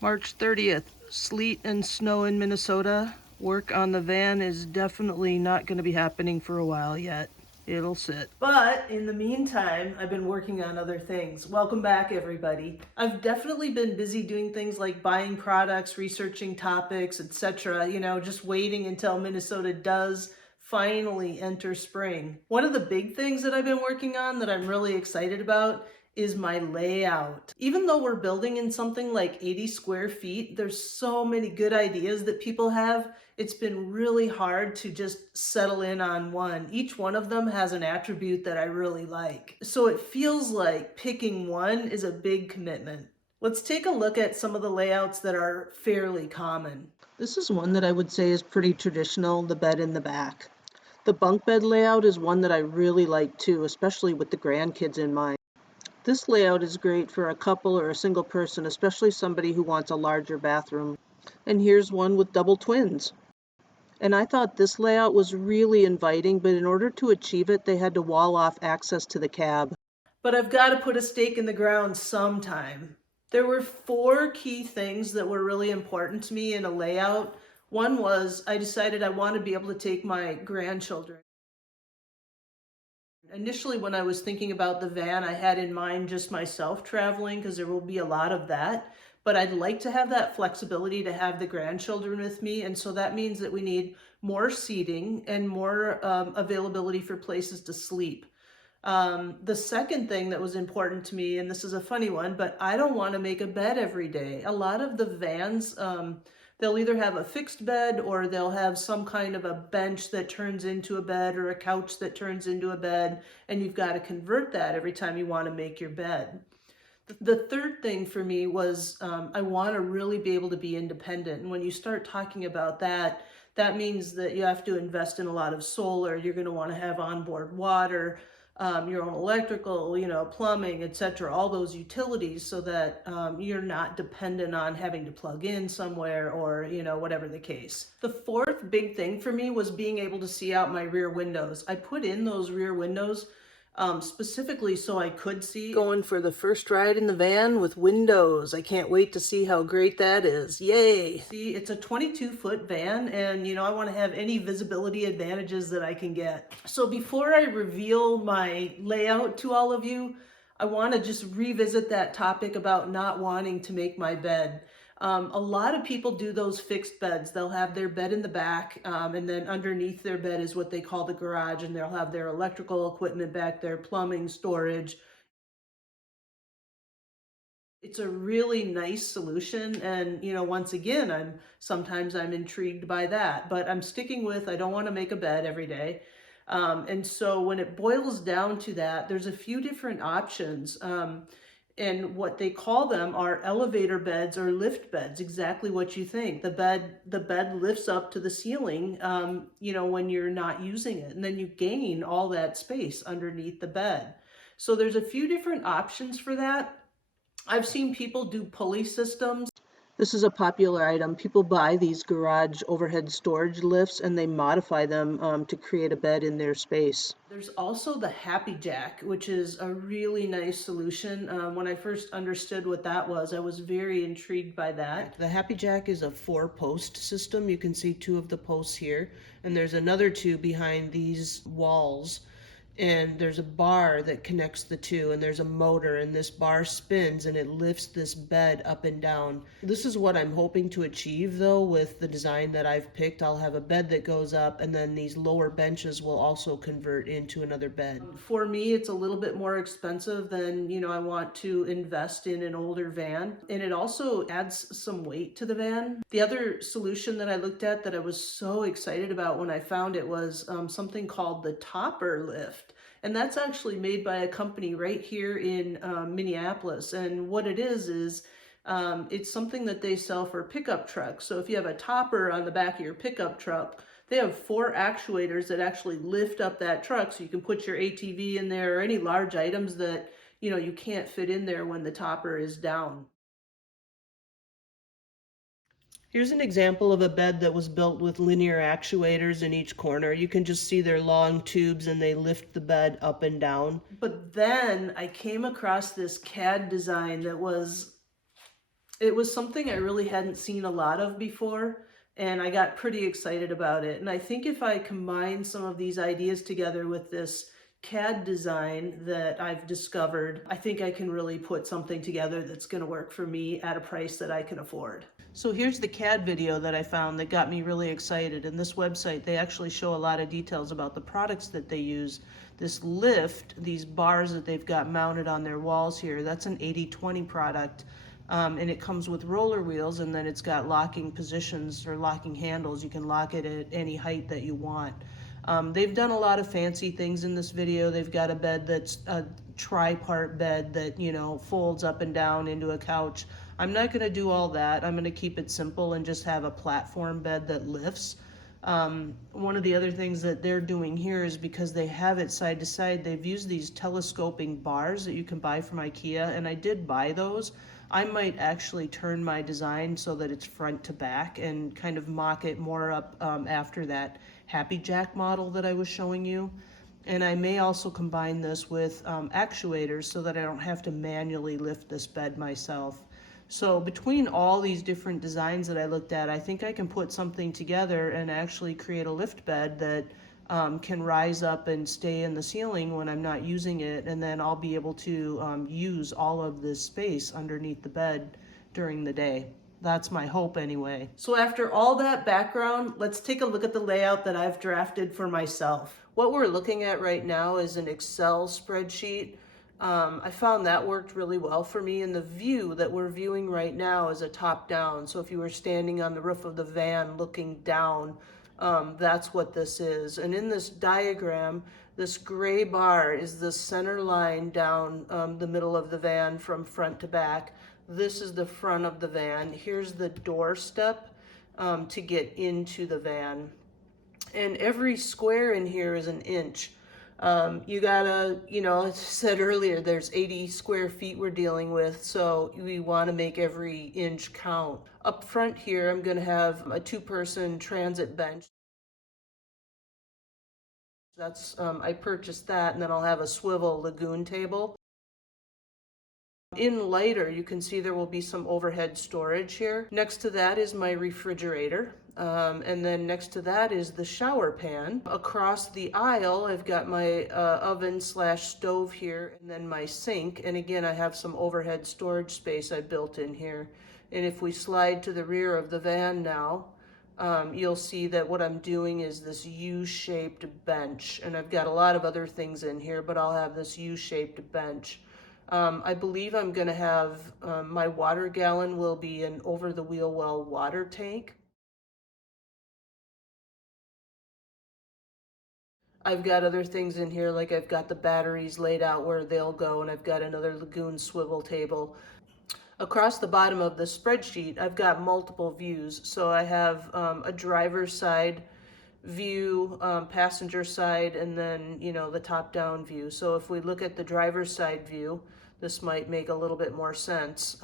March 30th, sleet and snow in Minnesota. Work on the van is definitely not going to be happening for a while yet. It'll sit. But in the meantime, I've been working on other things. Welcome back, everybody. I've definitely been busy doing things like buying products, researching topics, etc. Just waiting until Minnesota does finally enter spring. One of the big things that I've been working on that I'm really excited about is my layout. Even though we're building in something like 80 square feet, there's so many good ideas that people have. It's been really hard to just settle in on one. Each one of them has an attribute that I really like. So it feels like picking one is a big commitment. Let's take a look at some of the layouts that are fairly common. This is one that I would say is pretty traditional, the bed in the back. The bunk bed layout is one that I really like too, especially with the grandkids in mind. This layout is great for a couple or a single person, especially somebody who wants a larger bathroom. And here's one with double twins. And I thought this layout was really inviting, but in order to achieve it, they had to wall off access to the cab. But I've got to put a stake in the ground sometime. There were 4 key things that were really important to me in a layout. One was I decided I want to be able to take my grandchildren. Initially, when I was thinking about the van, I had in mind just myself traveling because there will be a lot of that. But I'd like to have that flexibility to have the grandchildren with me. And so that means that we need more seating and more availability for places to sleep. The second thing that was important to me, and this is a funny one, but I don't want to make a bed every day. A lot of the vans, they'll either have a fixed bed or they'll have some kind of a bench that turns into a bed or a couch that turns into a bed, and you've got to convert that every time you want to make your bed. The third thing for me was I want to really be able to be independent. And when you start talking about that, that means that you have to invest in a lot of solar. You're going to want to have onboard water, your own electrical, plumbing, etc., all those utilities so that you're not dependent on having to plug in somewhere or, whatever the case. The fourth big thing for me was being able to see out my rear windows. I put in those rear windows specifically so I could see. Going for the first ride in the van with windows. I can't wait to see how great that is. Yay! See, it's a 22-foot van, and I want to have any visibility advantages that I can get. So before I reveal my layout to all of you, I want to just revisit that topic about not wanting to make my bed. A lot of people do those fixed beds. They'll have their bed in the back, and then underneath their bed is what they call the garage, and they'll have their electrical equipment back there, plumbing, storage. It's a really nice solution, and once again, sometimes I'm intrigued by that, but I'm sticking with I don't want to make a bed every day. And so when it boils down to that, there's a few different options. And what they call them are elevator beds or lift beds, exactly what you think. The bed lifts up to the ceiling, when you're not using it, and then you gain all that space underneath the bed. So there's a few different options for that. I've seen people do pulley systems. This is a popular item. People buy these garage overhead storage lifts and they modify them to create a bed in their space. There's also the Happy Jack, which is a really nice solution. When I first understood what that was, I was very intrigued by that. The Happy Jack is a 4-post system. You can see 2 of the posts here, and there's another 2 behind these walls. And there's a bar that connects the 2, and there's a motor, and this bar spins and it lifts this bed up and down. This is what I'm hoping to achieve though with the design that I've picked. I'll have a bed that goes up, and then these lower benches will also convert into another bed. For me, it's a little bit more expensive than, I want to invest in an older van, and it also adds some weight to the van. The other solution that I looked at that I was so excited about when I found it was something called the TopperLift. And that's actually made by a company right here in Minneapolis. And what it is it's something that they sell for pickup trucks. So if you have a topper on the back of your pickup truck, they have 4 actuators that actually lift up that truck so you can put your ATV in there or any large items that you can't fit in there when the topper is down. Here's an example of a bed that was built with linear actuators in each corner. You can just see their long tubes and they lift the bed up and down. But then I came across this CAD design that was It was something I really hadn't seen a lot of before, and I got pretty excited about it. And I think if I combine some of these ideas together with this CAD design that I've discovered, I think I can really put something together that's going to work for me at a price that I can afford. So here's the CAD video that I found that got me really excited. And this website, they actually show a lot of details about the products that they use. This lift, these bars that they've got mounted on their walls here, that's an 80/20 product. And it comes with roller wheels, and then it's got locking positions or locking handles. You can lock it at any height that you want. They've done a lot of fancy things in this video. They've got a bed that's a tri-part bed that, you know, folds up and down into a couch. I'm not going to do all that. I'm going to keep it simple and just have a platform bed that lifts. One of the other things that they're doing here is because they have it side to side, they've used these telescoping bars that you can buy from IKEA, and I did buy those. I might actually turn my design so that it's front to back and kind of mock it more up after that Happy Jack model that I was showing you. And I may also combine this with actuators so that I don't have to manually lift this bed myself. So between all these different designs that I looked at, I think I can put something together and actually create a lift bed that can rise up and stay in the ceiling when I'm not using it, and then I'll be able to use all of this space underneath the bed during the day. That's my hope anyway. So after all that background, let's take a look at the layout that I've drafted for myself. What we're looking at right now is an Excel spreadsheet. I found that worked really well for me, and the view that we're viewing right now is a top down. So if you were standing on the roof of the van looking down, that's what this is. And in this diagram, this gray bar is the center line down the middle of the van from front to back. This is the front of the van. Here's the doorstep to get into the van. And every square in here is an inch. You gotta, you know, as I said earlier, there's 80 square feet we're dealing with, so we want to make every inch count. Up front here, I'm gonna have a 2-person transit bench. That's, I purchased that, and then I'll have a swivel lagoon table. In lighter, you can see there will be some overhead storage here. Next to that is my refrigerator. And then next to that is the shower pan. Across the aisle, I've got my oven slash stove here, and then my sink. And again, I have some overhead storage space I built in here. And if we slide to the rear of the van now, you'll see that what I'm doing is this U-shaped bench. And I've got a lot of other things in here, but I'll have this U-shaped bench. I believe I'm going to have my water gallon will be an over-the-wheel well water tank. I've got other things in here, like I've got the batteries laid out where they'll go, and I've got another lagoon swivel table. Across the bottom of the spreadsheet, I've got multiple views. So I have a driver's side view, passenger side, and then, you know, the top-down view. So if we look at the driver's side view, this might make a little bit more sense.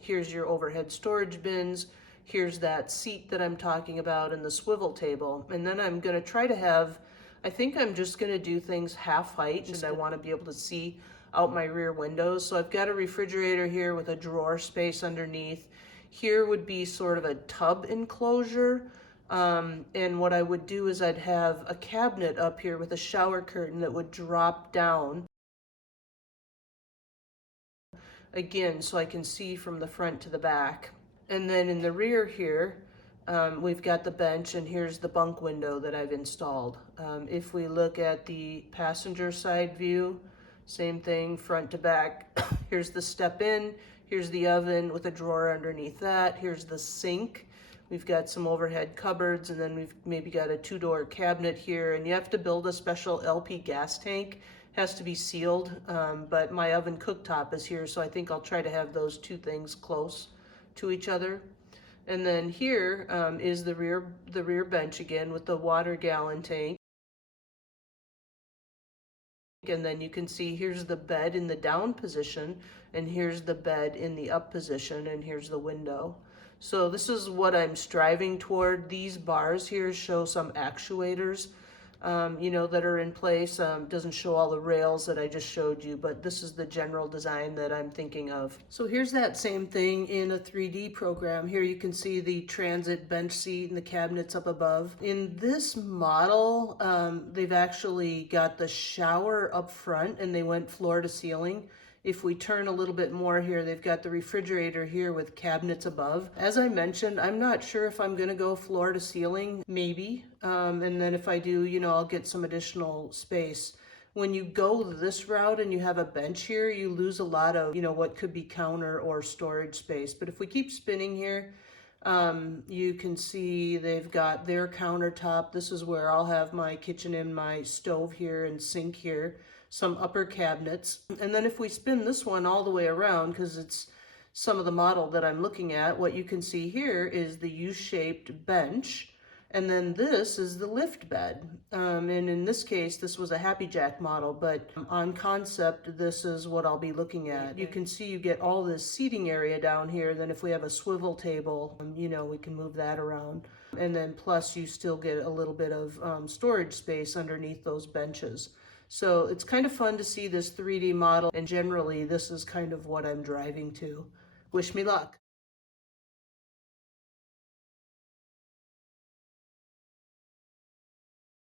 Here's your overhead storage bins. Here's that seat that I'm talking about and the swivel table. And then I'm going to try to have, I think I'm just going to do things half height, and I want to be able to see out my rear windows. So I've got a refrigerator here with a drawer space underneath. Here would be sort of a tub enclosure. And what I would do is I'd have a cabinet up here with a shower curtain that would drop down. Again, so I can see from the front to the back. And then in the rear here, we've got the bench, and here's the bunk window that I've installed. If we look at the passenger side view, same thing, front to back. Here's the step in, here's the oven with a drawer underneath that, here's the sink. We've got some overhead cupboards, and then we've maybe got a 2-door cabinet here, and you have to build a special LP gas tank. Has to be sealed, but my oven cooktop is here, so I think I'll try to have those two things close to each other. And then here is the rear bench again with the water gallon tank. And then you can see here's the bed in the down position, and here's the bed in the up position, and here's the window. So this is what I'm striving toward. These bars here show some actuators. you know, that are in place. Doesn't show all the rails that I just showed you, but this is the general design that I'm thinking of. So here's that same thing in a 3D program. Here you can see the transit bench seat and the cabinets up above. In this model, they've actually got the shower up front and they went floor to ceiling. If we turn a little bit more here, they've got the refrigerator here with cabinets above. As I mentioned, I'm not sure if I'm gonna go floor to ceiling, maybe. And then if I do, you know, I'll get some additional space. When you go this route and you have a bench here, you lose a lot of, you know, what could be counter or storage space. But if we keep spinning here, you can see they've got their countertop. This is where I'll have my kitchen and my stove here and sink here, some upper cabinets. And then if we spin this one all the way around, because it's some of the model that I'm looking at, what you can see here is the U-shaped bench. And then this is the lift bed. And in this case, this was a Happy Jack model, but on concept, this is what I'll be looking at. You can see you get all this seating area down here. Then if we have a swivel table, you know, we can move that around. And then plus you still get a little bit of storage space underneath those benches. So it's kind of fun to see this 3D model, and generally this is kind of what I'm driving to. Wish me luck.